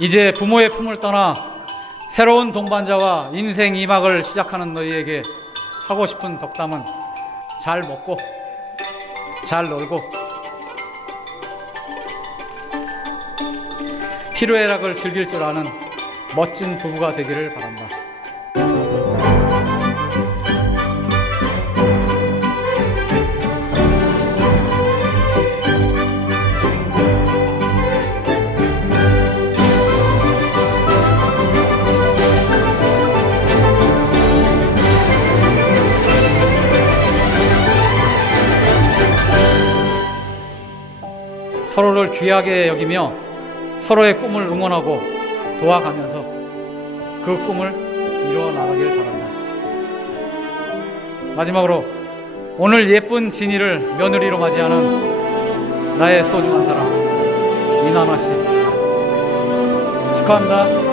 이제 부모의 품을 떠나 새로운 동반자와 인생 이막을 시작하는 너희에게 하고 싶은 덕담은 잘 먹고 잘 놀고 희로애락을 즐길 줄 아는 멋진 부부가 되기를 바란다. 서로를 귀하게 여기며 서로의 꿈을 응원하고 도와가면서 그 꿈을 이루어 나가기를 바란다. 마지막으로 오늘 예쁜 진이를 며느리로 맞이하는 나의 소중한 사람 이나나 씨 축하합니다.